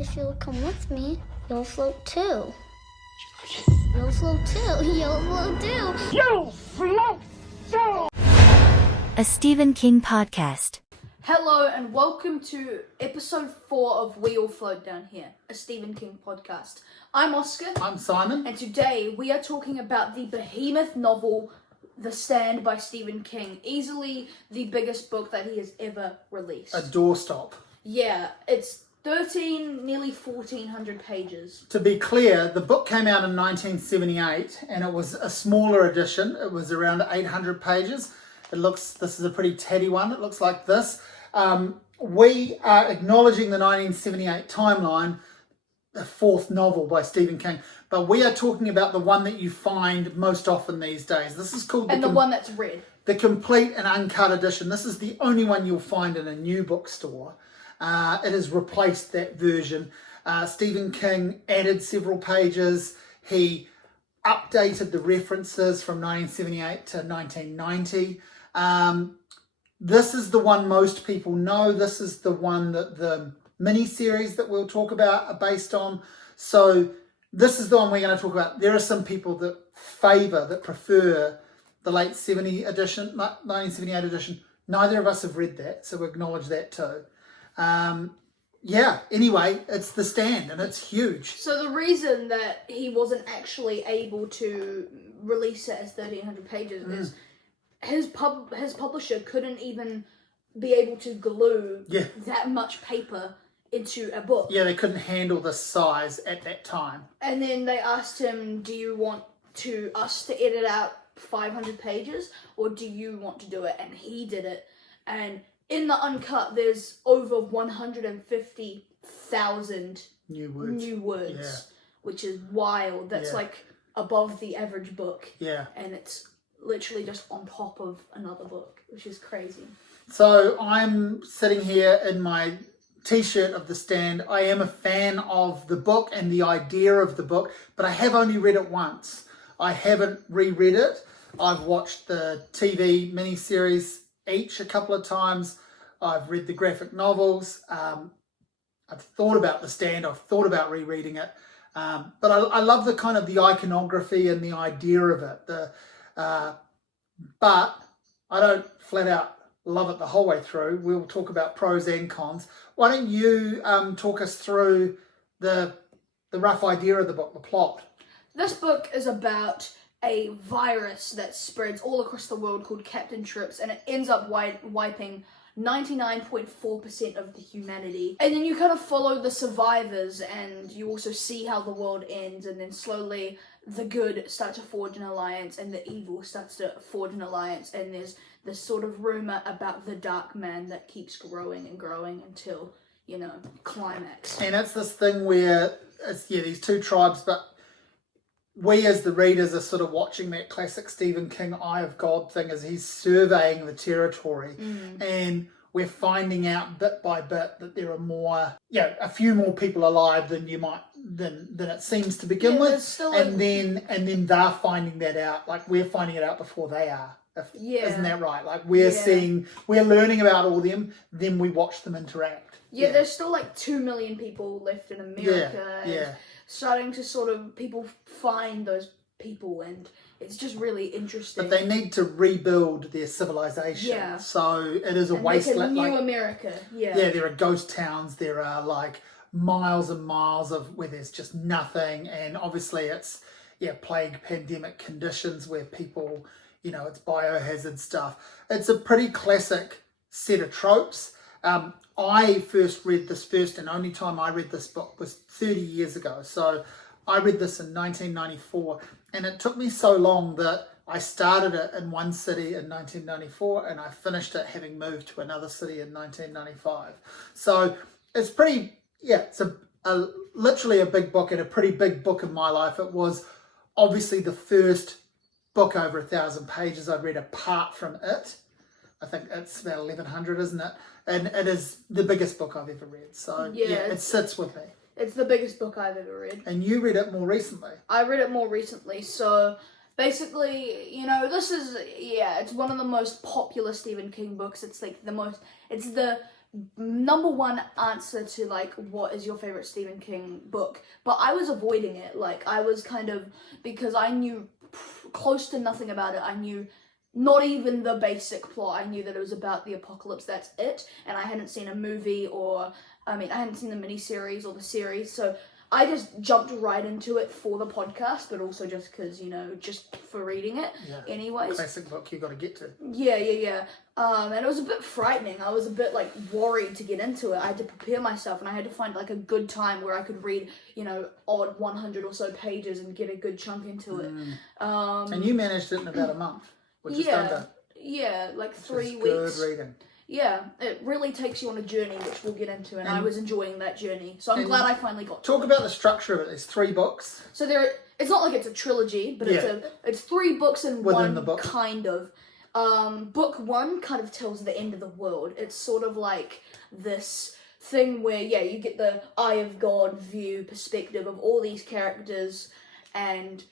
If you'll come with me, you'll float too. You'll float too. You'll float too. You float too! A Stephen King podcast. Hello and welcome to episode 4 of We All Float Down Here, a Stephen King podcast. I'm Oscar. I'm Simon. And today we are talking about the behemoth novel, The Stand by Stephen King. Easily the biggest book that he has ever released. A doorstop. Yeah, it's 13, nearly 1,400 pages. To be clear, the book came out in 1978 and it was a smaller edition. It was around 800 pages. This is a pretty tatty one. It looks like this. We are acknowledging the 1978 timeline, the fourth novel by Stephen King, but we are talking about the one that you find most often these days. This is called the one that's read. The complete and uncut edition. This is the only one you'll find in a new bookstore. It has replaced that version. Stephen King added several pages. He updated the references from 1978 to 1990. This is the one most people know. This is the one that the miniseries that we'll talk about are based on. So this is the one we're going to talk about. There are some people that prefer the late 1978 edition. Neither of us have read that, so we acknowledge that too. Anyway, it's The Stand and it's huge. So the reason that he wasn't actually able to release it as 1,300 pages is his publisher couldn't even be able to glue that much paper into a book. Yeah, they couldn't handle the size at that time. And then they asked him, do you want us to edit out 500 pages or do you want to do it? And he did it. And in the uncut, there's over 150,000 new words, which is wild. That's like above the average book. Yeah. And it's literally just on top of another book, which is crazy. So I'm sitting here in my t-shirt of The Stand. I am a fan of the book and the idea of the book, but I have only read it once. I haven't reread it. I've watched the TV miniseries each a couple of times. I've read the graphic novels. I've thought about The Stand. I've thought about rereading it. But I love the kind of the iconography and the idea of it. But I don't flat out love it the whole way through. We'll talk about pros and cons. Why don't you talk us through the rough idea of the book, the plot? This book is about a virus that spreads all across the world called Captain Trips, and it ends up wiping 99.4% of the humanity. And then you kind of follow the survivors, and you also see how the world ends, and then slowly the good start to forge an alliance, and the evil starts to forge an alliance, and there's this sort of rumor about the Dark Man that keeps growing and growing until, climax. And it's this thing where it's these two tribes, but we as the readers are sort of watching that classic Stephen King Eye of God thing as he's surveying the territory. And we're finding out bit by bit that there are a few more people alive than it seems to begin with. And then they're finding that out. Like we're finding it out before they are. Isn't that right? Like we're learning about all of them, then we watch them interact. Yeah, there's still like 2 million people left in America. And starting to sort of people find those people, and it's just really interesting. But they need to rebuild their civilization. Yeah. So it is a wasteland. New America. Yeah. Yeah, there are ghost towns. There are like miles and miles of where there's just nothing, and obviously it's plague pandemic conditions where people, it's biohazard stuff. It's a pretty classic set of tropes. I first read this and only time I read this book was 30 years ago. So I read this in 1994, and it took me so long that I started it in one city in 1994 and I finished it having moved to another city in 1995. So it's pretty, it's literally a big book, and a pretty big book in my life. It was obviously the first book over 1,000 pages I'd read apart from it. I think it's about 1,100, isn't it? And it is the biggest book I've ever read. So, it sits with me. It's the biggest book I've ever read. And you read it more recently. I read it more recently. So, basically, this is, it's one of the most popular Stephen King books. It's like it's the number one answer to like what is your favorite Stephen King book, but I was avoiding it. Like I was kind of, because I knew close to nothing about it. I knew not even the basic plot. I knew that it was about the apocalypse, that's it, and I hadn't seen a movie or I hadn't seen the miniseries or the series, so I just jumped right into it for the podcast, but also just because, just for reading it. Yeah. Anyways. Classic book you got to get to. Yeah. And it was a bit frightening. I was a bit, worried to get into it. I had to prepare myself, and I had to find, a good time where I could read, odd 100 or so pages and get a good chunk into it. And you managed it in about a month, which is under. Yeah, 3 weeks. Good reading. Yeah, it really takes you on a journey, which we'll get into, and I was enjoying that journey. So I'm glad I finally got to Talk about the structure of it. There's 3 books. So it's not like it's a trilogy, but it's 3 books in Within one, the book. kind of. Book 1 kind of tells the end of the world. It's sort of like this thing where, you get the eye of God view perspective of all these characters, and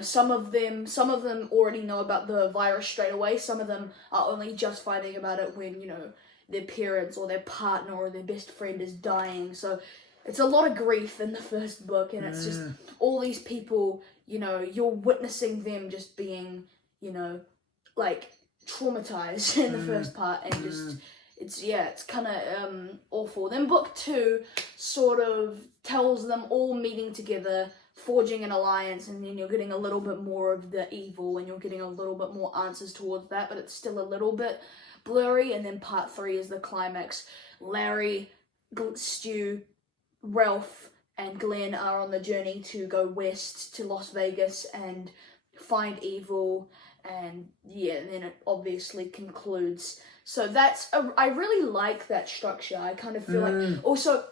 some of them already know about the virus straight away. Some of them are only just finding about it when, their parents or their partner or their best friend is dying. So it's a lot of grief in the first book, and it's just all these people, you're witnessing them just being, traumatized in the first part, and just, it's kind of awful. Then book 2 sort of tells them all meeting together, forging an alliance, and then you're getting a little bit more of the evil, and you're getting a little bit more answers towards that, but it's still a little bit blurry. And then part 3 is the climax. Larry, Stu, Ralph, and Glenn are on the journey to go west to Las Vegas and find evil, and then it obviously concludes. So I really like that structure. I kind of feel like, also,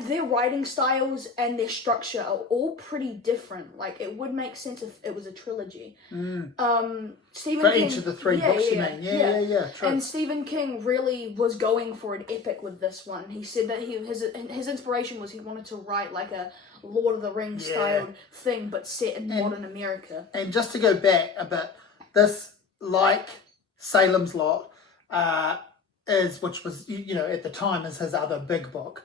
their writing styles and their structure are all pretty different. It would make sense if it was a trilogy. Stephen King, each of the 3 books, you mean? Yeah, true. And Stephen King really was going for an epic with this one. He said that his inspiration was he wanted to write a Lord of the Rings styled thing, but set in modern America. And just to go back a bit, this, like Salem's Lot, which was, at the time, is his other big book.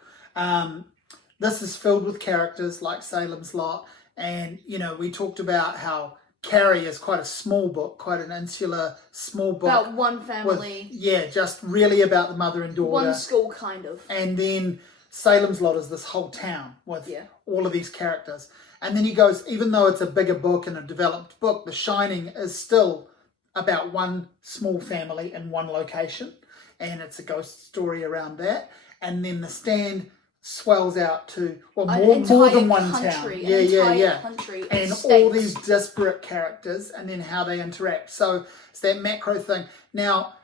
This is filled with characters like Salem's Lot, and we talked about how Carrie is quite a small book, quite an insular small book about one family, just really about the mother and daughter, one school kind of. And then Salem's Lot is this whole town with all of these characters. And then he goes, even though it's a bigger book and a developed book, The Shining is still about one small family in one location, and it's a ghost story around that. And then The Stand swells out to more than one country, town. Country and states. All these disparate characters, and then how they interact. So it's that macro thing. Now,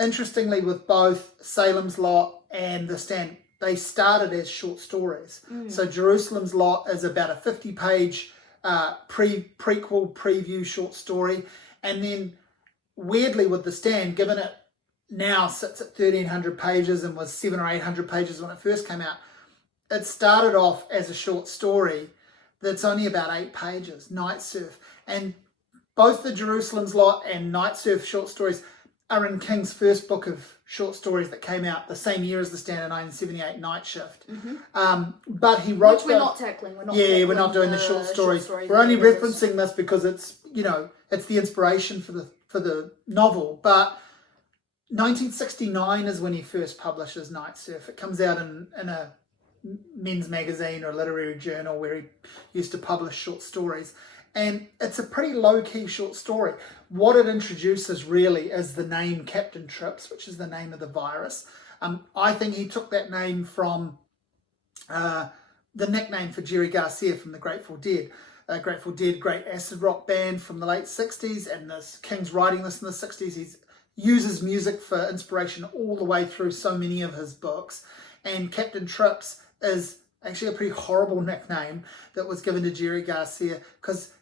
interestingly, with both Salem's Lot and The Stand, they started as short stories. So Jerusalem's Lot is about a 50-page prequel preview short story, and then weirdly with The Stand, given it now sits at 1,300 pages and was 700 or 800 pages when it first came out, it started off as a short story that's only about 8 pages, Night Surf. And both the Jerusalem's Lot and Night Surf short stories are in King's first book of short stories that came out the same year as The Stand in 1978, Night Shift. But he wrote... Which we're not tackling. We're not doing the short stories. We're only referencing this because it's, it's the inspiration for the novel. But 1969 is when he first publishes Night Surf. It comes out in a men's magazine or a literary journal where he used to publish short stories. And it's a pretty low-key short story. What it introduces really is the name Captain Trips, which is the name of the virus. I think he took that name from the nickname for Jerry Garcia from the Grateful Dead. Grateful Dead, great acid rock band from the late 60s, and King's writing this in the 60s. He uses music for inspiration all the way through so many of his books. And Captain Trips is actually a pretty horrible nickname that was given to Jerry Garcia because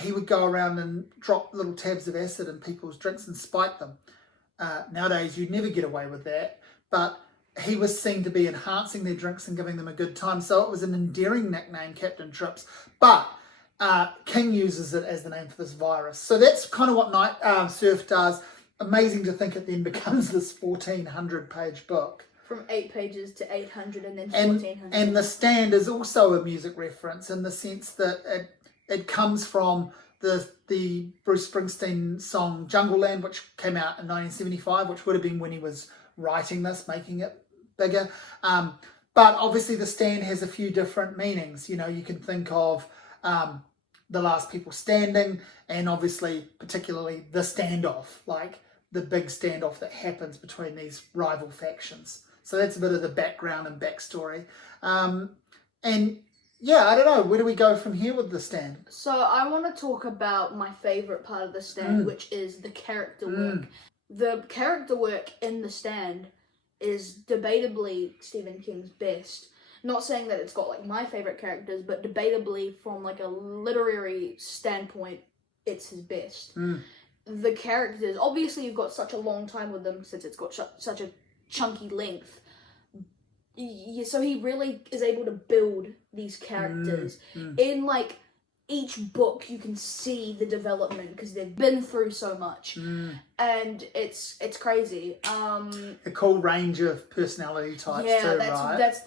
he would go around and drop little tabs of acid in people's drinks and spike them. Nowadays, you'd never get away with that, but he was seen to be enhancing their drinks and giving them a good time, so it was an endearing nickname, Captain Trips. But King uses it as the name for this virus. So that's kind of what Night Surf does. Amazing to think it then becomes this 1,400-page book. From 8 pages to 800 and then And 1400. and The Stand is also a music reference in the sense that it comes from the Bruce Springsteen song Jungle Land, which came out in 1975, which would have been when he was writing this, making it bigger. But obviously The Stand has a few different meanings. You know, you can think of The Last People Standing, and obviously particularly the standoff, like the big standoff that happens between these rival factions. So that's a bit of the background and backstory. And yeah, I don't know, where do we go from here with The Stand? So I want to talk about my favourite part of The Stand, which is the character work. The character work in The Stand is debatably Stephen King's best. Not saying that it's got like my favourite characters, but debatably from like a literary standpoint, it's his best. The characters, obviously you've got such a long time with them since it's got such a chunky length. So he really is able to build these characters. In like each book you can see the development because they've been through so much. And it's crazy. A cool range of personality types too, right? That's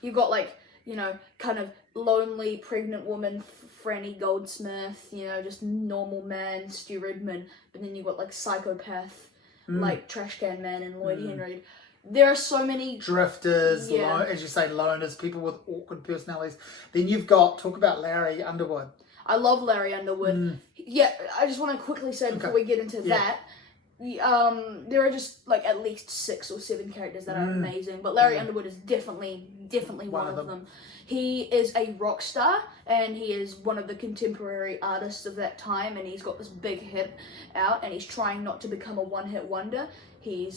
you've got like, you know, kind of lonely pregnant woman Franny Goldsmith, you know, just normal man Stu Ridman, but then you've got like psychopath like Trash Can Man and Lloyd Henry. There are so many drifters, as you say, loners, people with awkward personalities. Then you've got, talk about Larry Underwood. I love Larry Underwood. Yeah, I just want to quickly say before we get into that, there are just like at least 6 or 7 characters that are amazing, but Larry Underwood is definitely one of them. He is a rock star, and he is one of the contemporary artists of that time, and he's got this big hit out, and he's trying not to become a one-hit wonder. He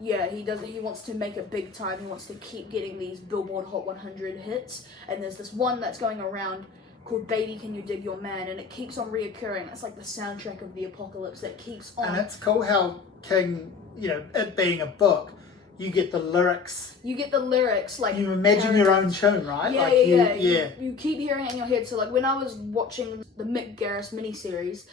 wants to make it big time. He wants to keep getting these Billboard Hot 100 hits, and there's this one that's going around called Baby Can You Dig Your Man, and it keeps on reoccurring. It's like the soundtrack of the apocalypse that keeps on. And it's cool how King, you know, it being a book, you get the lyrics. Like you imagine your own tune, right? You keep hearing it in your head. So like when I was watching the Mick Garris miniseries,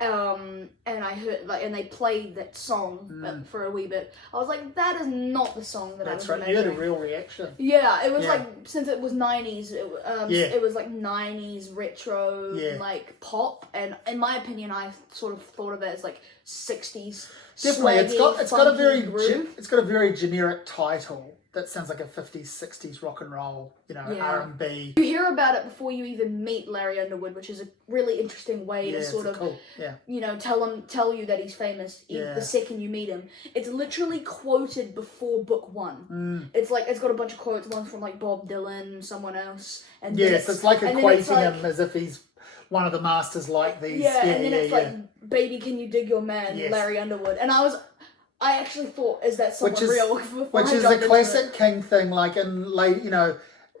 and I heard like, and they played that song for a wee bit, I was like, that is not the song that I was imagining. You had a real reaction. Yeah, it was like, since it was 90s, it was like 90s retro, like pop, and in my opinion, I sort of thought of it as like 60s. Definitely, swaggy, it's got a very generic title that sounds like a 50s, 60s rock and roll, you know, R&B. You hear about it before you even meet Larry Underwood, which is a really interesting way to sort of, you know, tell you that he's famous the second you meet him. It's literally quoted before book 1. It's like, it's got a bunch of quotes, one's from like Bob Dylan, someone else. And it's like equating him as if he's one of the masters like these. And then it's like, Baby Can You Dig Your Man, Larry Underwood. And I actually thought, is that someone real? Which is a classic King thing, like in late, you know,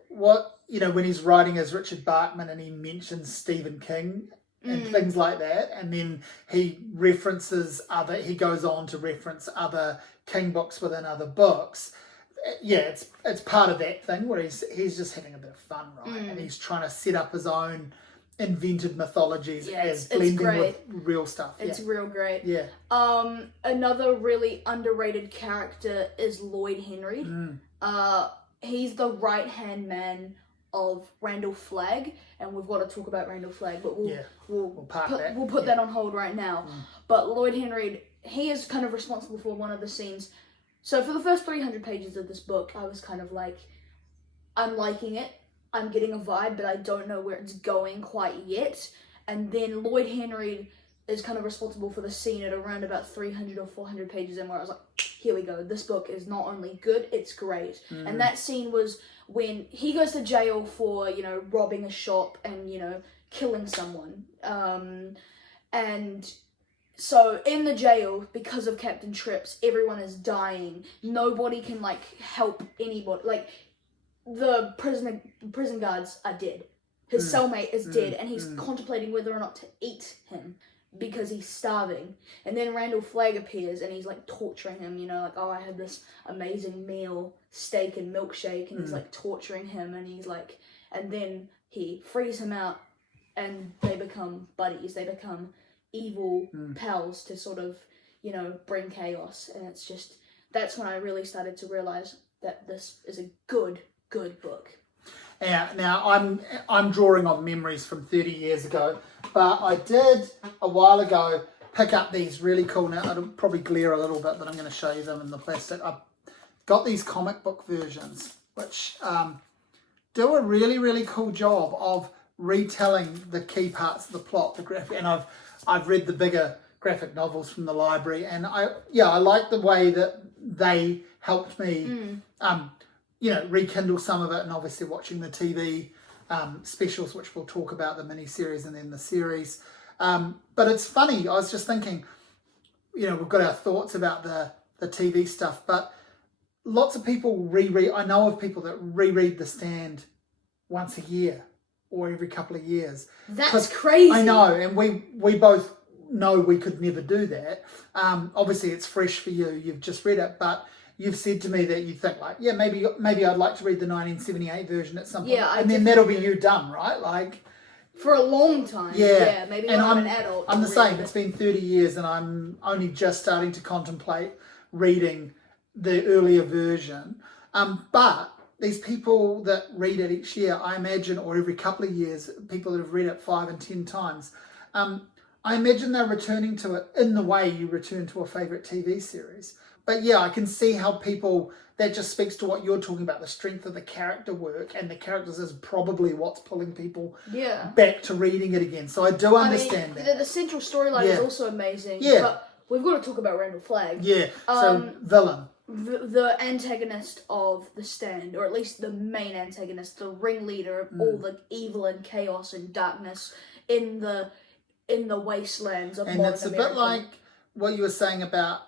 when he's writing as Richard Bachman and he mentions Stephen King and things like that, and then he goes on to reference other King books within other books. Yeah, it's part of that thing where he's just having a bit of fun, right? And he's trying to set up his own invented mythologies as blending with real stuff. It's real great. Yeah. Another really underrated character is Lloyd Henry. He's the right-hand man of Randall Flagg, and we've got to talk about Randall Flagg, but we'll put that on hold right now. But Lloyd Henry, he is kind of responsible for one of the scenes. So for the first 300 pages of this book, I was kind of like, I'm liking it. I'm getting a vibe, but I don't know where it's going quite yet. And then Lloyd Henry is kind of responsible for the scene at around about 300 or 400 pages in, where I was like, here we go. This book is not only good, it's great. And that scene was when he goes to jail for, you know, robbing a shop and, you know, killing someone. And so in the jail, because of Captain Trips, everyone is dying. Nobody can, like, help anybody. Like, the prison guards are dead. His cellmate is dead, and he's contemplating whether or not to eat him because he's starving. And then Randall Flagg appears, and he's like torturing him, you know, like, oh, I had this amazing meal, steak and milkshake, and he's like torturing him, and he's like, and then he frees him out, and they become buddies. They become evil pals to sort of, you know, bring chaos. And it's just, that's when I really started to realize, that this is a good book. Yeah, now I'm drawing on memories from 30 years ago, but I did a while ago pick up these really cool, now it'll probably glare a little bit, but I'm going to show you them in the plastic. I've got these comic book versions, which do a really, really cool job of retelling the key parts of the plot, the graphic, and I've read the bigger graphic novels from the library, and I like the way that they helped me rekindle some of it, and obviously watching the TV specials, which we'll talk about, the miniseries and then the series. But it's funny, I was just thinking, we've got our thoughts about the TV stuff, but lots of people I know of people that reread The Stand once a year or every couple of years. That's crazy. I know, and we both know we could never do that. Obviously it's fresh for you, you've just read it, but you've said to me that you think like, yeah, maybe I'd like to read the 1978 version at some point. Yeah, and then that'll be you done, right? Like for a long time. Yeah, maybe and when I'm an adult. I'm the I'll same. read It's been 30 years and I'm only just starting to contemplate reading the earlier version. But these people that read it each year, I imagine, or every couple of years, people that have read it 5 and 10 times, I imagine they're returning to it in the way you return to a favourite TV series. But yeah, I can see how that just speaks to what you're talking about, the strength of the character work, and the characters is probably what's pulling people back to reading it again. So I do understand that. The central storyline is also amazing. Yeah. But we've got to talk about Randall Flagg. Yeah, so villain. The antagonist of The Stand, or at least the main antagonist, the ringleader of all the evil and chaos and darkness in the wastelands of modern America. And it's a bit like what you were saying about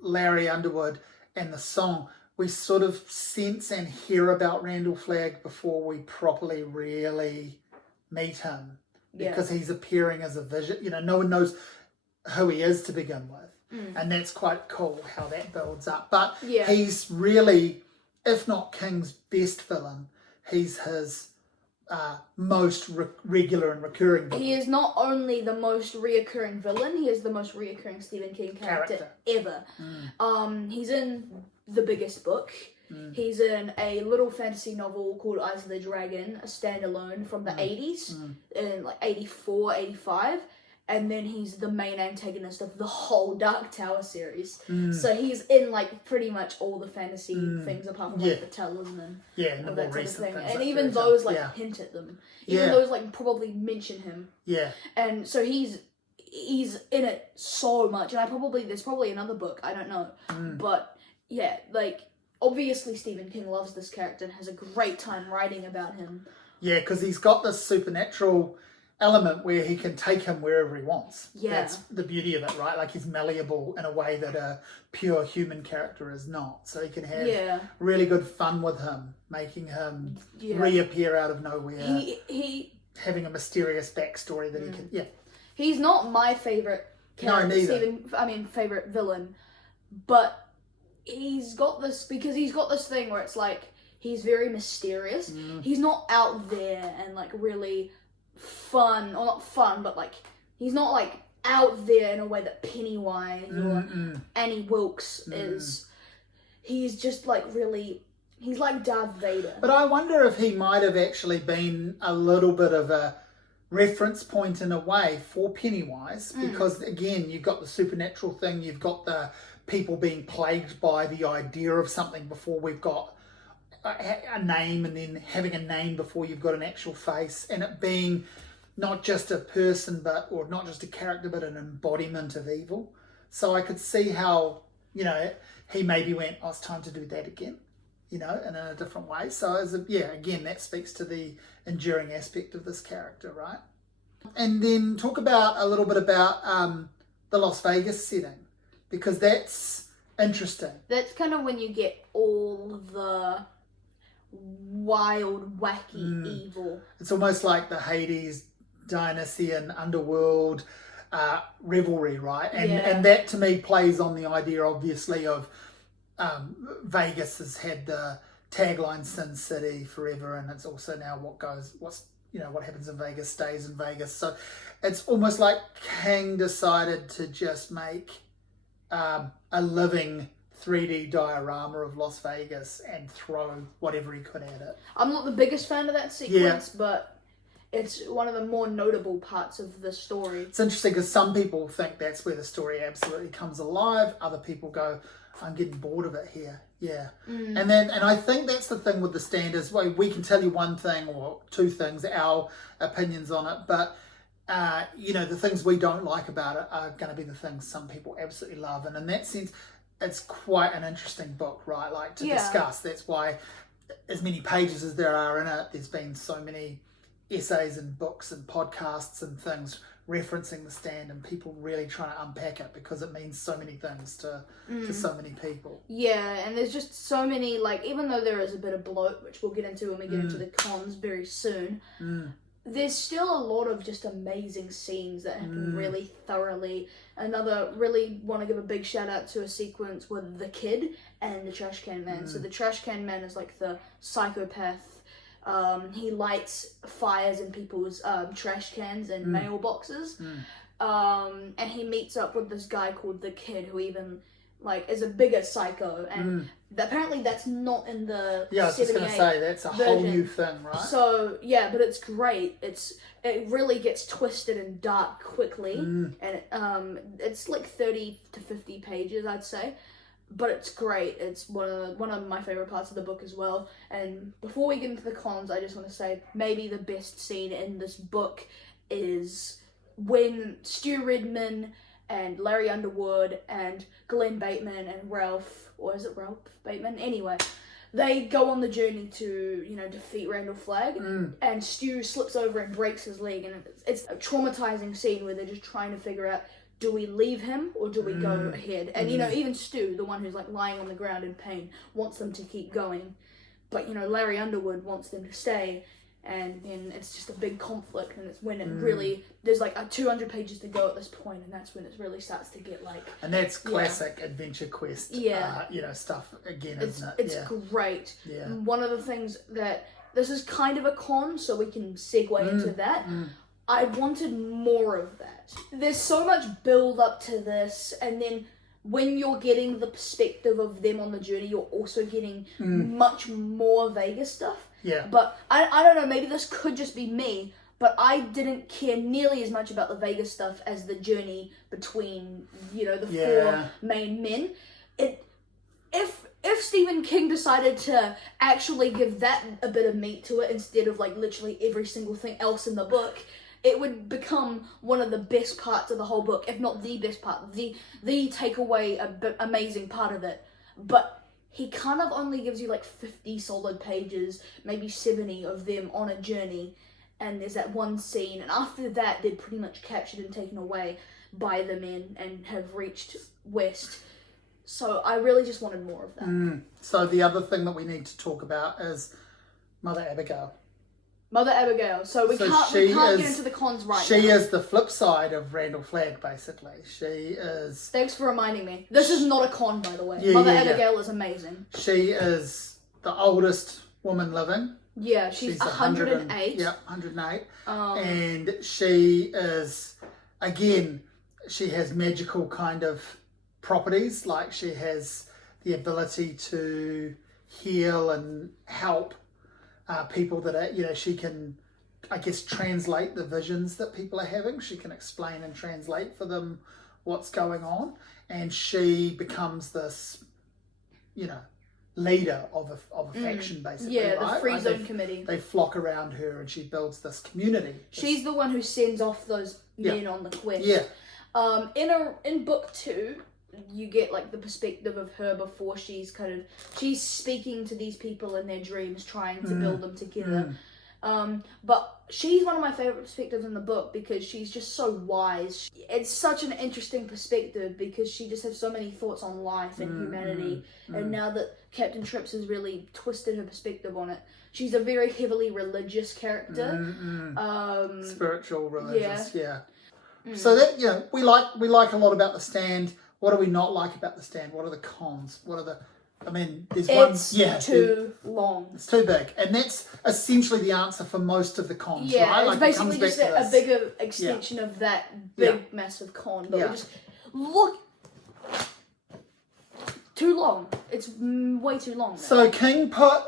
Larry Underwood and the song. We sort of sense and hear about Randall Flagg before we properly really meet him, because he's appearing as a vision. No one knows who he is to begin with. And that's quite cool how that builds up. But he's really, if not King's best villain, he's his most regular and recurring villain. He is not only the most reoccurring villain, he is the most reoccurring Stephen King character ever. He's in The Biggest Book. He's in a little fantasy novel called Eyes of the Dragon, a standalone from the 80s, in like 84, 85. And then he's the main antagonist of the whole Dark Tower series. So he's in like pretty much all the fantasy things apart from like the Talisman. And all the that more sort of recent thing. things. And like even Fairy those Tale. like hint at them. Even those like probably mention him. Yeah. And so he's in it so much. And there's probably another book, I don't know. But yeah, like obviously Stephen King loves this character and has a great time writing about him. Yeah, because he's got this supernatural element where he can take him wherever he wants. Yeah. That's the beauty of it, right? Like he's malleable in a way that a pure human character is not. So he can have really good fun with him, making him reappear out of nowhere. He having a mysterious backstory that he can He's not my favourite character, favourite villain, but he's got this thing where it's like he's very mysterious. He's not out there and like really fun, or not fun, but like he's not like out there in a way that Pennywise or Annie Wilkes is. He's just like really, he's like Darth Vader. But I wonder if he might have actually been a little bit of a reference point in a way for Pennywise, because again, you've got the supernatural thing, you've got the people being plagued by the idea of something before we've got a name, and then having a name before you've got an actual face, and it being not just a person or not just a character, but an embodiment of evil. So I could see how, he maybe went, it's time to do that again, and in a different way. So again, that speaks to the enduring aspect of this character, right? And then talk a little bit about the Las Vegas setting, because that's interesting. That's kind of when you get all the wild, wacky evil. It's almost like the Hades, Dionysian underworld revelry, right? And that to me plays on the idea, obviously, of Vegas has had the tagline Sin City forever, and it's also now what happens in Vegas stays in Vegas. So it's almost like King decided to just make a living 3D diorama of Las Vegas and throw whatever he could at it. I'm not the biggest fan of that sequence, but it's one of the more notable parts of the story. It's interesting because some people think that's where the story absolutely comes alive. Other people go, I'm getting bored of it here. Yeah. And I think that's the thing with The Stand is we can tell you one thing or two things, our opinions on it, but the things we don't like about it are going to be the things some people absolutely love. And in that sense, it's quite an interesting book, right? Like to discuss. That's why as many pages as there are in it, there's been so many essays and books and podcasts and things referencing The Stand and people really trying to unpack it because it means so many things to so many people. Yeah, and there's just so many, like, even though there is a bit of bloat, which we'll get into when we get into the cons very soon, there's still a lot of just amazing scenes that happen really thoroughly. Really want to give a big shout out to a sequence with the kid and the trash can man. So the trash can man is like the psychopath. He lights fires in people's trash cans and mailboxes. And he meets up with this guy called the kid who even is a bigger psycho, and apparently that's not in the I was just going to say that's a whole new thing, right? So but it's great. It really gets twisted and dark quickly, and it's like 30 to 50 pages, I'd say. But it's great. It's one of my favorite parts of the book as well. And before we get into the cons, I just want to say maybe the best scene in this book is when Stu Redman and Larry Underwood and Glenn Bateman and Ralph, or is it Ralph Bateman? Anyway, they go on the journey to, defeat Randall Flagg, and Stu slips over and breaks his leg, and it's a traumatizing scene where they're just trying to figure out, do we leave him or do we go ahead? And, even Stu, the one who's lying on the ground in pain, wants them to keep going. But, Larry Underwood wants them to stay. And then it's just a big conflict, and it's when it really, there's 200 pages to go at this point, and that's when it really starts to get And that's classic Adventure Quest, stuff again, isn't it? It's great. Yeah. One of the things that, this is kind of a con, so we can segue into that. I wanted more of that. There's so much build up to this, and then when you're getting the perspective of them on the journey, you're also getting much more Vegas stuff. Yeah. But I don't know, maybe this could just be me, but I didn't care nearly as much about the Vegas stuff as the journey between, the four main men. If Stephen King decided to actually give that a bit of meat to it instead of literally every single thing else in the book, it would become one of the best parts of the whole book, if not the best part, the takeaway, amazing part of it. But he kind of only gives you 50 solid pages, maybe 70 of them on a journey, and there's that one scene, and after that they're pretty much captured and taken away by the men and have reached west. So I really just wanted more of that. So the other thing that we need to talk about is Mother Abigail. So we can't get into the cons right now. She is the flip side of Randall Flagg, basically. She is... Thanks for reminding me. This is not a con, by the way. Mother Abigail is amazing. She is the oldest woman living. Yeah, she's 108. 108. And she is, again, she has magical kind of properties. She has the ability to heal and help people that are, she can, I guess, translate the visions that people are having. She can explain and translate for them what's going on. And she becomes this, leader of a faction, basically. Yeah, right? The Free Zone Committee. They flock around her and she builds this community. She's the one who sends off those men on the quest. Yeah. In book 2, you get the perspective of her before she's speaking to these people in their dreams, trying to build them together. But she's one of my favorite perspectives in the book because she's just so wise. It's such an interesting perspective because she just has so many thoughts on life and humanity. And now that Captain Trips has really twisted her perspective on it, she's a very heavily religious character. Spiritual, religious, yeah. So that, we like a lot about The Stand. What do we not like about The Stand? What are the cons? There's one... It's too long. It's too big. And that's essentially the answer for most of the cons, right? Yeah, it's basically just a bigger extension of that big, massive con. But we just... Look... too long. It's way too long. So King put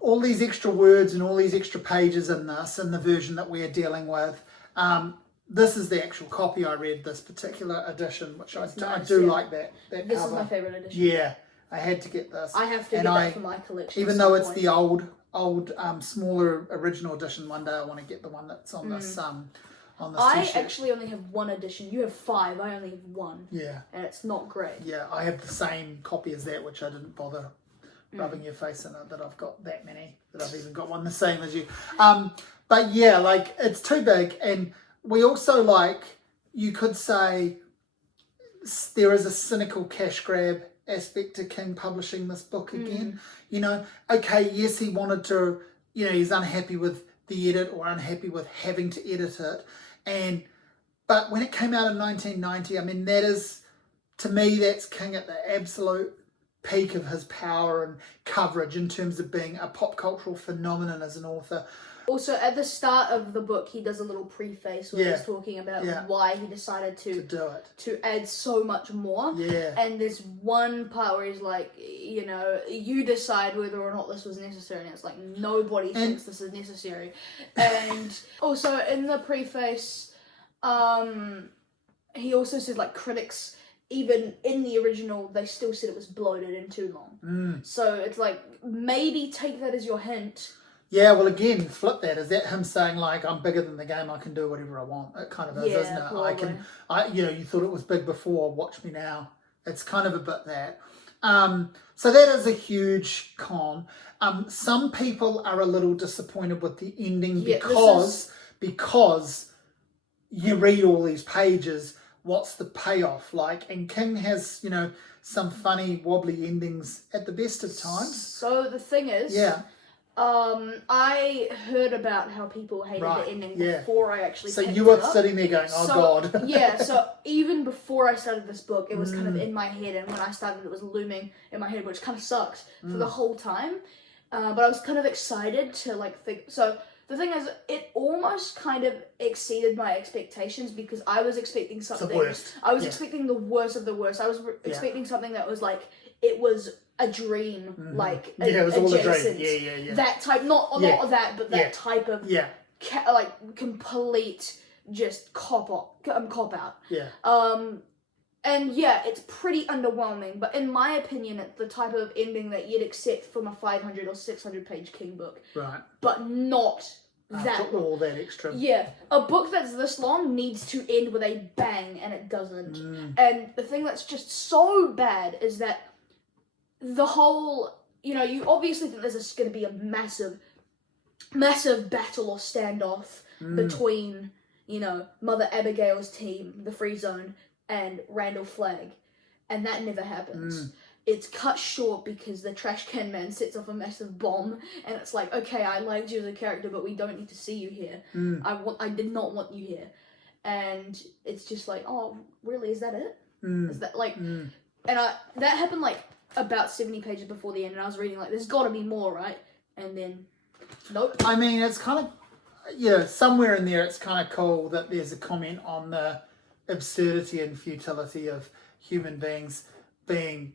all these extra words and all these extra pages in this, in the version that we're dealing with. This is the actual copy I read, this particular edition, which I do like that This cover. is my favourite edition. Yeah, I had to get this. I have to get that for my collection. Even though it's the old, smaller original edition, one day I want to get the one that's on this on this I t-shirt. actually only have one edition. You have 5. I only have 1. Yeah. And it's not great. Yeah, I have the same copy as that, which I didn't bother rubbing your face in it, that I've got that many, that I've even got one the same as you. But yeah, like, it's too big. And we also, like, you could say there is a cynical cash grab aspect to King publishing this book again. You know, okay, yes, he wanted to, you know, he's unhappy with the edit or unhappy with having to edit it. But when it came out in 1990, I mean, that is, to me, that's King at the absolute peak of his power and coverage in terms of being a pop cultural phenomenon as an author. Also, at the start of the book, he does a little preface where he's talking about why he decided to do it, to add so much more. Yeah. And there's one part where he's like, you know, you decide whether or not this was necessary. And it's like, nobody thinks this is necessary. And also, in the preface, he also says, like, critics, even in the original, they still said it was bloated and too long. So it's like, maybe take that as your hint. Yeah, well, again, flip that. Is that him saying, like, I'm bigger than the game, I can do whatever I want? It kind of is, isn't it? Probably. You know, you thought it was big before, watch me now. It's kind of a bit that. So that is a huge con. Some people are a little disappointed with the ending because you read all these pages, what's the payoff? Like, and King has, you know, some funny, wobbly endings at the best of times. So the thing is... Yeah. I heard about how people hated the ending before I actually picked it up. So you were sitting there going, oh God. Yeah, so even before I started this book, it was kind of in my head, and when I started it was looming in my head, which kind of sucked for the whole time. But I was kind of excited to, like, think... So the thing is, it almost kind of exceeded my expectations because I was expecting something... The worst. I was expecting the worst of the worst. I was expecting something that was, like, it was... a dream, like it was all a dream. Yeah. That type, not that, but that type of like complete just cop out. Yeah. And yeah, it's pretty underwhelming. But in my opinion, it's the type of ending that you'd accept from a 500 or 600 page King book. Right. But not that all that extra. Yeah, a book that's this long needs to end with a bang, and it doesn't. And the thing that's just so bad is that the whole, you know, you obviously think this is going to be a massive battle or standoff between, you know, Mother Abigail's team, the Free Zone, and Randall Flagg, and that never happens. It's cut short because the trash can man sets off a massive bomb, and it's like, okay, I liked you as a character, but we don't need to see you here. I did not want you here, and it's just like, oh, really? Is that it? Is that like? And that happened like about 70 pages before the end, and I was reading like, there's got to be more, right? And then, nope. I mean, it's kind of, you know, somewhere in there, it's kind of cool that there's a comment on the absurdity and futility of human beings being,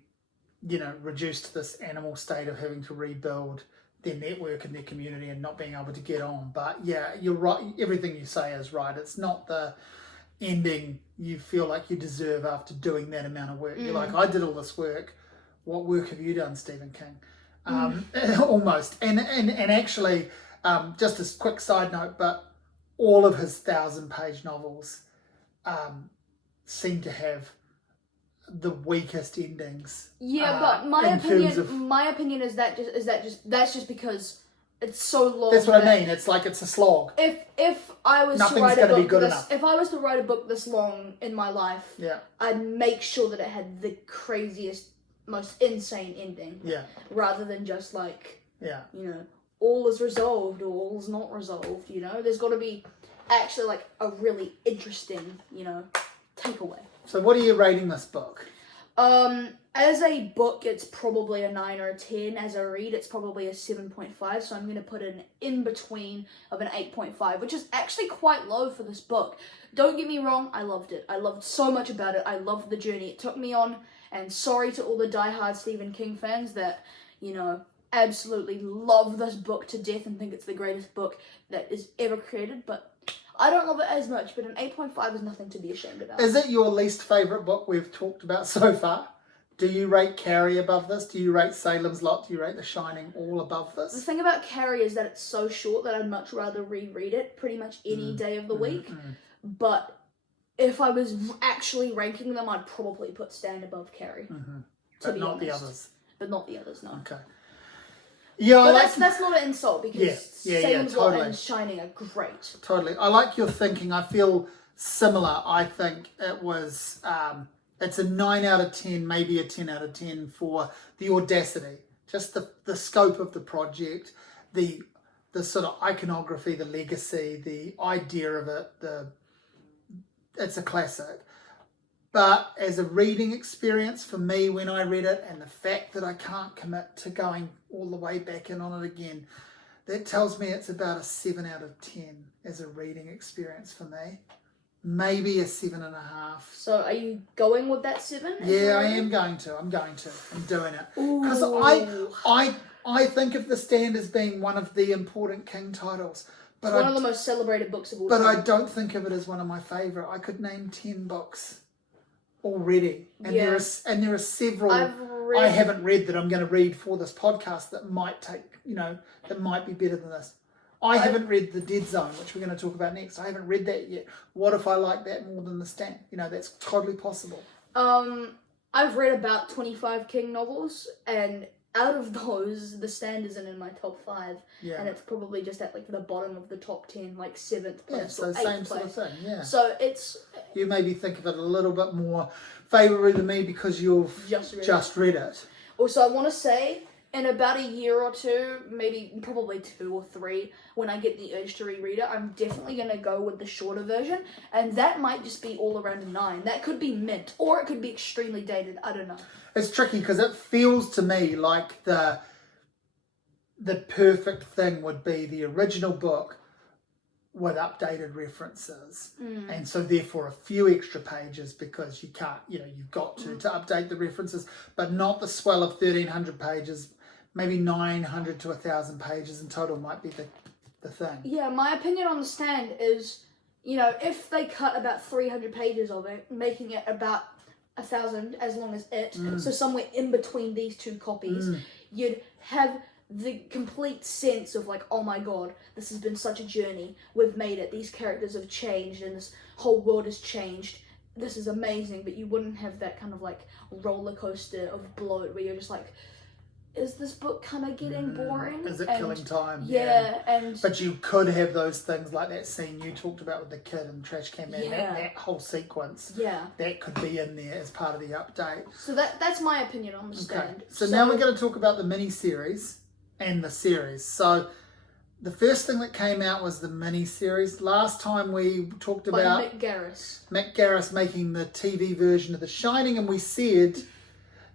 you know, reduced to this animal state of having to rebuild their network and their community and not being able to get on. But yeah, you're right. Everything you say is right. It's not the ending you feel like you deserve after doing that amount of work. You're like, I did all this work. What work have you done, Stephen King? Almost. And actually, just a quick side note, but all of his 1,000-page novels seem to have the weakest endings. Yeah, but my opinion is that's just because it's so long. That's what I mean. It's like it's a slog. If I was to write a book if I was to write a book this long in my life, I'd make sure that it had the craziest, most insane ending. Yeah. Rather than just like, you know, all is resolved or all is not resolved, you know? There's got to be actually like a really interesting, you know, takeaway. So what are you rating this book? As a book, it's probably a 9 or a 10. As a read, it's probably a 7.5. So I'm going to put an in-between of an 8.5, which is actually quite low for this book. Don't get me wrong, I loved it. I loved so much about it. I loved the journey it took me on. And sorry to all the diehard Stephen King fans that, you know, absolutely love this book to death and think it's the greatest book that is ever created, but I don't love it as much, but an 8.5 is nothing to be ashamed about. Is it your least favourite book we've talked about so far? Do you rate Carrie above this? Do you rate Salem's Lot? Do you rate The Shining all above The this? thing about Carrie is that it's so short that I'd much rather reread it pretty much any day of the week. But if I was actually ranking them, I'd probably put Stand above Carrie. But not the others. But not the others, no. Okay. Yeah, But that's not an insult because Salem's Lot totally. and Shining are great. Totally. I like your thinking. I feel similar. I think it was, it's a 9 out of 10, maybe a 10 out of 10 for the audacity, just the scope of the project, the sort of iconography, the legacy, the idea of it, it's a classic. But as a reading experience for me when I read it, and the fact that I can't commit to going all the way back in on it again, that tells me it's about a 7 out of 10 as a reading experience for me. Maybe a 7.5. So are you going with that 7? Yeah, I am going to. I'm doing it. Because I think of The Stand as being one of the important King titles. But It's one of the most celebrated books of all But time. I don't think of it as one of my favourite. I could name 10 books already. And Yeah. there are several I haven't read that I'm going to read for this podcast that might that might be better than this. I haven't read The Dead Zone, which we're going to talk about next. I haven't read that yet. What if I like that more than The Stand? That's totally possible. I've read about 25 King novels, and out of those, The Stand isn't in my top 5. Yeah. And it's probably just at like the bottom of the top 10, like 7th place Yeah, so or 8th same place. sort of thing, yeah. So it's... You maybe think of it a little bit more favourably than me because you've just read it. Also, I want to say, in about a year or two, probably 2 or 3, when I get the urge to reread it, I'm definitely going to go with the shorter version, and that might just be all around a 9. That could be mint, or it could be extremely dated, I don't know. It's tricky because it feels to me like the perfect thing would be the original book with updated references, and so therefore a few extra pages because you can't, you've got to update the references, but not the swell of 1,300 pages. Maybe 900 to 1,000 pages in total might be the thing. Yeah, my opinion on The Stand is, if they cut about 300 pages of it, making it about 1,000 as long as it, so somewhere in between these two copies, you'd have the complete sense of like, oh my god, this has been such a journey. We've made it. These characters have changed and this whole world has changed. This is amazing, but you wouldn't have that kind of like roller coaster of bloat where you're just like, is this book kind of getting boring? Is it killing time? Yeah, But you could have those things like that scene you talked about with the kid and the trash can man, Yeah. that whole sequence. Yeah. That could be in there as part of the update. So that's my opinion on The Okay. Stand. So now we're going to talk about the miniseries and the series. So the first thing that came out was the miniseries. Last time we talked by about Mick Garris making the TV version of The Shining, and we said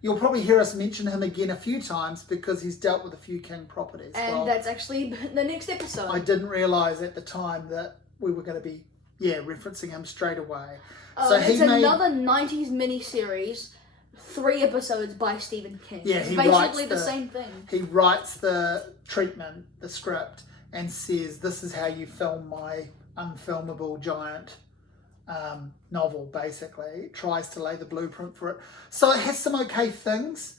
you'll probably hear us mention him again a few times because he's dealt with a few King properties. And that's actually the next episode. I didn't realise at the time that we were going to be referencing him straight away. So it's another 90s miniseries, 3 episodes by Stephen King. Yeah, it's he basically writes the same thing. He writes the treatment, the script, and says, this is how you film my unfilmable giant novel, basically. It tries to lay the blueprint for it. So it has some okay things.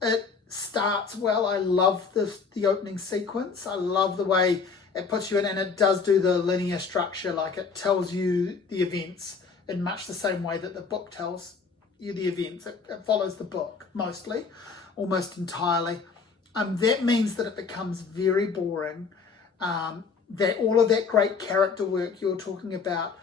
It starts well. I love the opening sequence. I love the way it puts you in, and it does do the linear structure. Like, it tells you the events in much the same way that the book tells you the events. It follows the book mostly, almost entirely. That means that it becomes very boring. That all of that great character work you're talking about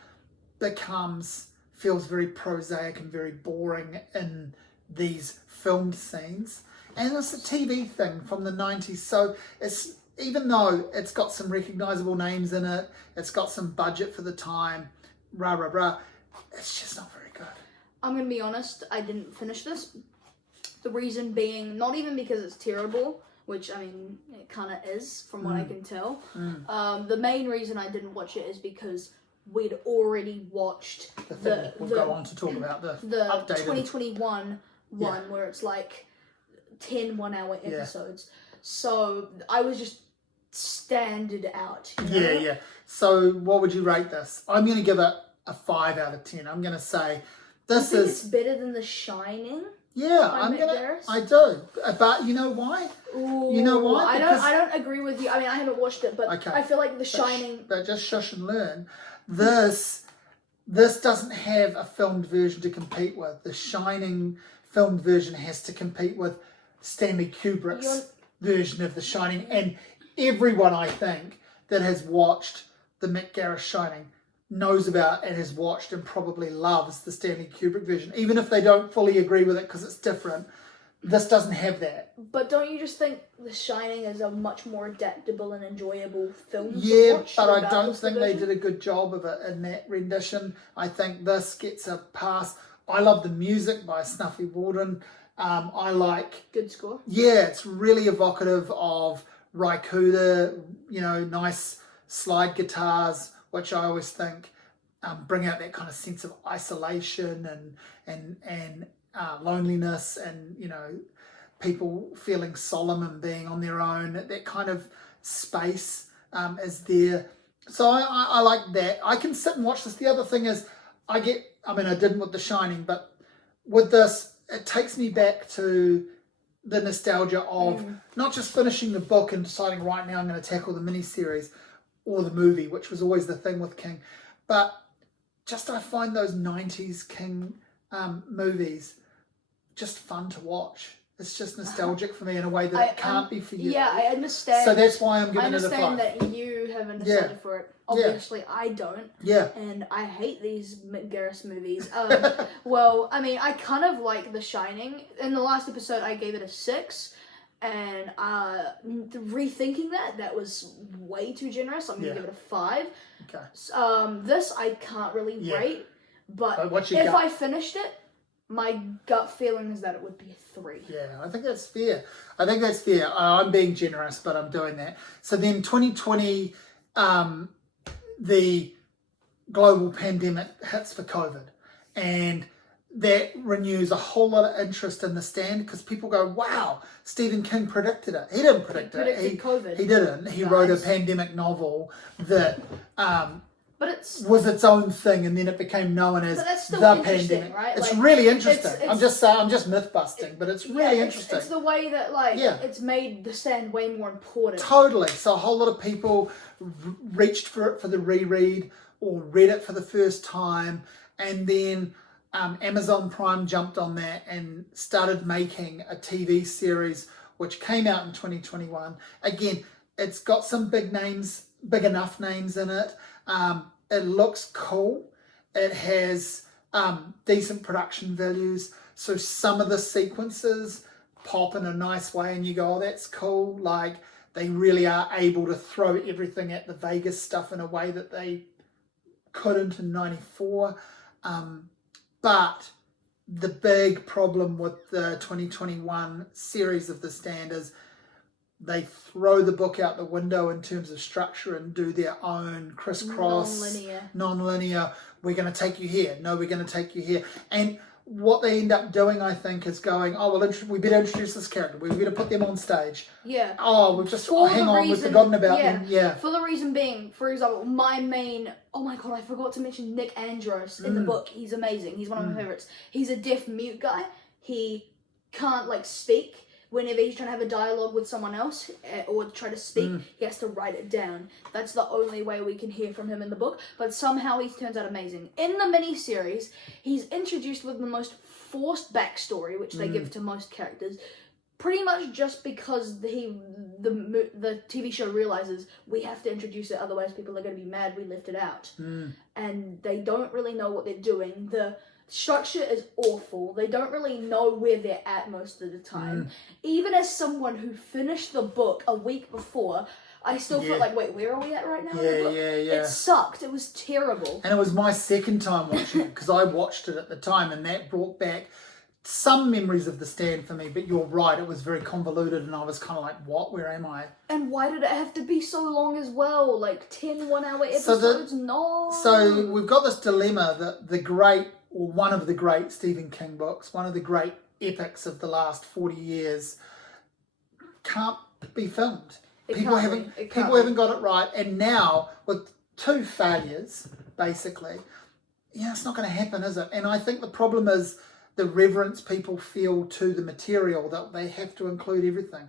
feels very prosaic and very boring in these filmed scenes. And it's a TV thing from the 90s, so it's, even though it's got some recognisable names in it, it's got some budget for the time, it's just not very good. I'm going to be honest, I didn't finish this. The reason being, not even because it's terrible, which, I mean, it kind of is, from what I can tell. The main reason I didn't watch it is because we'd already watched We'll go on to talk about the updated 2021 one where it's like 10 1-hour episodes. So I was just standard out. You know? Yeah. So what would you rate this? I'm going to give it a 5 out of 10. I'm going to say this is... it's better than The Shining. Yeah, I do. But you know why? Ooh, you know why? I don't agree with you. I mean, I haven't watched it, but I feel like The Shining... But just shush and learn. This doesn't have a filmed version to compete with. The Shining filmed version has to compete with Stanley Kubrick's version of The Shining. And everyone, I think, that has watched the Mick Garris Shining knows about and has watched and probably loves the Stanley Kubrick version, even if they don't fully agree with it because it's different. This doesn't have that. But don't you just think The Shining is a much more adaptable and enjoyable film Yeah, to watch? but I don't think they did a good job of it in that rendition. I think this gets a pass. I love the music by Snuffy Walden. I like... Good score. Yeah, it's really evocative of Raikuda, nice slide guitars, which I always think bring out that kind of sense of isolation and loneliness, and people feeling solemn and being on their own. That kind of space is there. So I like that. I can sit and watch this. The other thing is, I didn't with The Shining, but with this, it takes me back to the nostalgia of not just finishing the book and deciding right now I'm going to tackle the miniseries or the movie, which was always the thing with King, but just I find those 90s King movies just fun to watch. It's just nostalgic for me in a way that it can't be for you. Yeah, I understand. So that's why I'm giving it a 5. I understand that you have a nostalgia for it. Obviously, I don't. Yeah. And I hate these Mick Garris movies. Well, I mean, I kind of like The Shining. In the last episode, I gave it a 6. And rethinking that was way too generous. I'm going to give it a 5. Okay. This I can't really rate. But if I finished it, my gut feeling is that it would be a 3. Yeah, I think that's fair. I'm being generous, but I'm doing that. So then 2020, the global pandemic hits for COVID. And that renews a whole lot of interest in The Stand, because people go, wow, Stephen King predicted it. He didn't predict it. He predicted COVID. He didn't. He wrote a pandemic novel that... but it was its own thing, and then it became known as the pandemic. Right? It's really interesting. I'm just myth busting, but it's really interesting. It's the way that it's made The Stand way more important. Totally. So a whole lot of people reached for it for the reread or read it for the first time, and then Amazon Prime jumped on that and started making a TV series which came out in 2021. Again, it's got some big enough names in it. It looks cool. It has decent production values. So some of the sequences pop in a nice way and you go, oh, that's cool. Like, they really are able to throw everything at the Vegas stuff in a way that they couldn't in 94. But the big problem with the 2021 series of The Stand is they throw the book out the window in terms of structure and do their own crisscross, non-linear. We're going to take you here. No, we're going to take you here. And what they end up doing, I think, is going, oh, well, we better introduce this character. We better put them on stage. Yeah. Oh, we've just, we've forgotten about them. Yeah. For the reason being, for example, oh my God, I forgot to mention Nick Andros in the book. He's amazing. He's one of my favorites. He's a deaf mute guy. He can't, speak. Whenever he's trying to have a dialogue with someone else or try to speak, he has to write it down. That's the only way we can hear from him in the book. But somehow he turns out amazing. In the miniseries, he's introduced with the most forced backstory, which they give to most characters, pretty much just because the TV show realizes we have to introduce it, otherwise people are going to be mad we left it out. And they don't really know what they're doing. The structure is awful. They don't really know where they're at most of the time. Even as someone who finished the book a week before, I still felt like, wait, where are we at right now? It sucked. It was terrible. And it was my second time watching it, because I watched it at the time, and that brought back some memories of The Stand for me. But you're right, it was very convoluted, and I was kind of like, what? Where am I? And why did it have to be so long as well? 10 1-hour episodes? No. So we've got this dilemma that one of the great Stephen King books, one of the great epics of the last 40 years can't be filmed. It People can't be. haven't got it right, and now with 2 failures, basically, it's not going to happen, is it? And I think the problem is the reverence people feel to the material, that they have to include everything.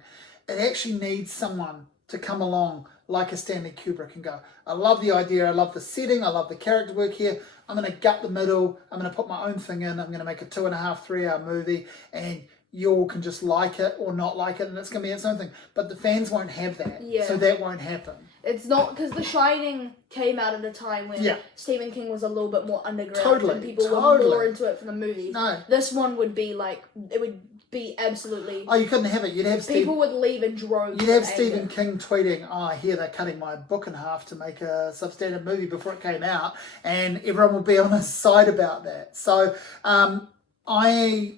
It actually needs someone to come along like a Stanley Kubrick and go, I love the idea, I love the setting, I love the character work here, I'm going to gut the middle, I'm going to put my own thing in, I'm going to make a 2.5, 3 hour movie, and you all can just like it or not like it, and it's going to be its own thing. But the fans won't have that, so that won't happen. It's not, because The Shining came out at a time when Stephen King was a little bit more underground and people were more into it from the movies. No. This one would be like, it would be absolutely... Oh, you couldn't have it. You'd have people would leave in droves. You'd have Stephen King tweeting, I hear they're cutting my book in half to make a substandard movie before it came out, and everyone will be on his side about that. So I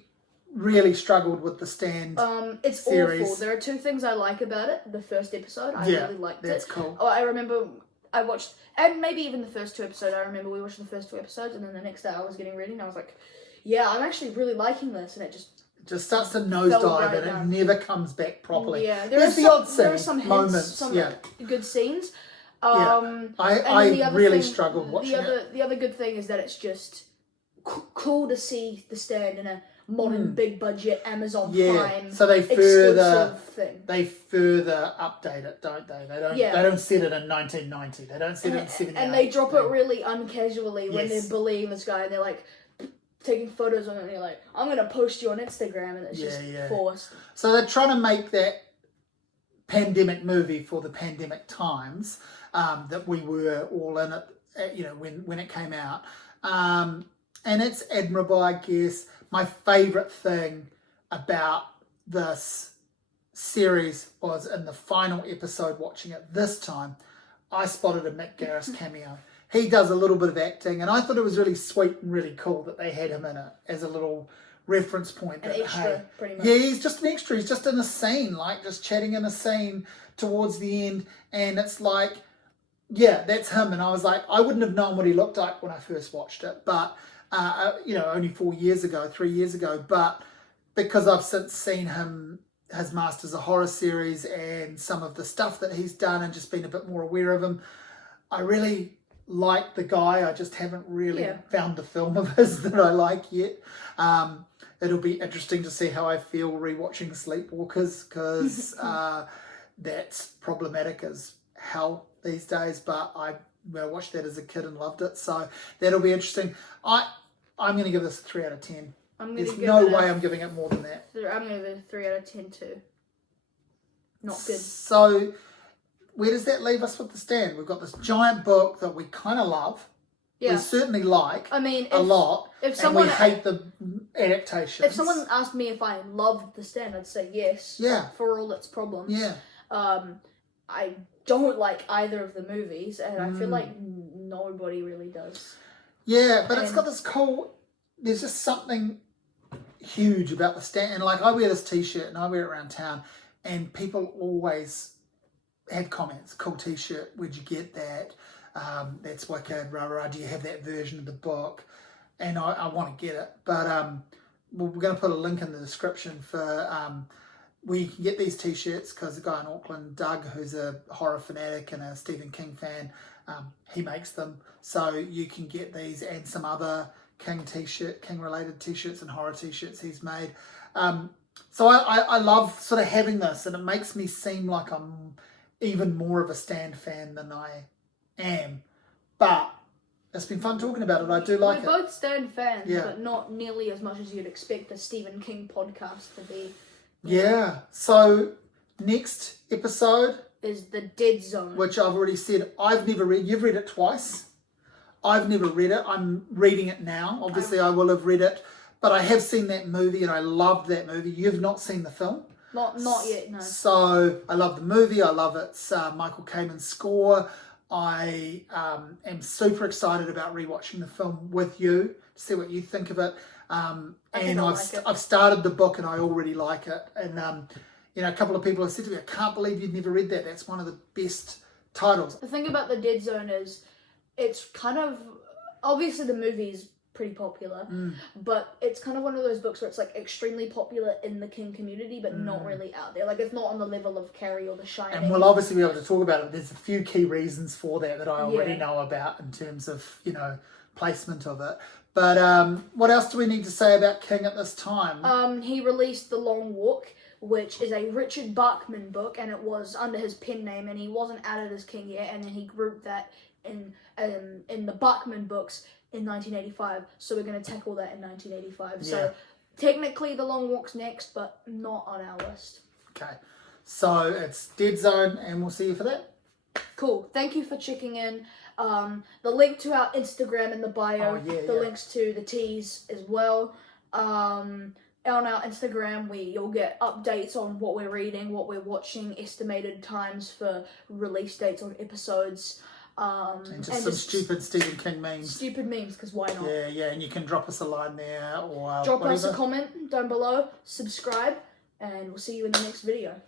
really struggled with the Stand it's series. Awful. There are 2 things I like about it. The first episode, I really liked it. That's cool. Oh, I remember I watched, and maybe even the first 2 episodes, I remember we watched the first 2 episodes, and then the next day I was getting ready, and I was like, yeah, I'm actually really liking this, and it just starts to nosedive, and it never comes back properly. Yeah, there are some hints, moments, some good scenes. I really struggled watching it. The other good thing is that it's just cool to see The Stand in a modern big budget Amazon Prime so they exclusive thing. They further update it, don't they? They don't set it in 1990. They don't set it in 78. And they drop it really uncasually when they're bullying this guy, and they're like taking photos on it, and they're like, I'm going to post you on Instagram, and it's just forced. So they're trying to make that pandemic movie for the pandemic times that we were all in it, when it came out. And it's admirable, I guess. My favourite thing about this series was in the final episode, watching it this time, I spotted a Mick Garris cameo. He does a little bit of acting, and I thought it was really sweet and really cool that they had him in it as a little reference point. An extra, pretty much. Yeah, he's just an extra. He's just in a scene, like just chatting in a scene towards the end, and it's like, that's him. And I was like, I wouldn't have known what he looked like when I first watched it, but only 3 years ago, but because I've since seen his Masters of Horror series and some of the stuff that he's done and just been a bit more aware of him, I really like the guy. I just haven't really found the film of his that I like yet. It'll be interesting to see how I feel rewatching Sleepwalkers, because that's problematic as hell these days, but I watched that as a kid and loved it, so that'll be interesting. I'm going to give this a 3 out of 10. There's no way I'm giving it more than that. I'm going to give it a 3 out of 10 too. Not good. So, where does that leave us with The Stand? We've got this giant book that we kind of love. Yeah. We certainly like a lot, and we hate the adaptations. If someone asked me if I loved The Stand, I'd say yes. Yeah. For all its problems. Yeah. I don't like either of the movies, and I feel like nobody really does. Yeah, but it's got this cool... There's just something huge about The Stand. And like, I wear this t-shirt and I wear it around town, and people always have comments. Cool t-shirt, where'd you get that? That's wicked, rah, rah. Do you have that version of the book? And I want to get it. But we're going to put a link in the description for where you can get these t-shirts, because the guy in Auckland, Doug, who's a horror fanatic and a Stephen King fan, he makes them. So you can get these and some other King-related t-shirts and horror t-shirts he's made. So I love sort of having this, and it makes me seem like I'm even more of a Stand fan than I am. But it's been fun talking about it. I do like it. We're both Stand fans, but not nearly as much as you'd expect a Stephen King podcast to be. Yeah. So next episode is The Dead Zone, which I've already said I've never read. You've read it twice. I've never read it. I'm reading it now. Obviously, I will have read it, but I have seen that movie and I loved that movie. You've not seen the film? Not yet, no. So I love the movie. I love its Michael Kamen's score. I am super excited about rewatching the film with you to see what you think of it. I've started the book and I already like it. And a couple of people have said to me, I can't believe you'd never read that. That's one of the best titles. The thing about The Dead Zone is, it's kind of, obviously the movie's pretty popular. But it's kind of one of those books where it's like extremely popular in the King community, but not really out there. Like, it's not on the level of Carrie or The Shining. And we'll obviously be able to talk about it. There's a few key reasons for that I already know about in terms of, placement of it. But what else do we need to say about King at this time? He released The Long Walk, which is a Richard Bachman book, and it was under his pen name, and he wasn't added as King yet, and then he grouped that in the Bachman books in 1985, so we're going to tackle that in 1985. Yeah. So technically The Long Walk's next, but not on our list. Okay, so it's Dead Zone, and we'll see you for that. Cool. Thank you for checking in. The link to our Instagram in the bio, links to the teas as well. On our Instagram, you'll get updates on what we're reading, what we're watching, estimated times for release dates on episodes. And some stupid Stephen King memes. Stupid memes, because why not? Yeah, and you can drop us a line there or Drop whatever. us a comment down below, subscribe, and we'll see you in the next video.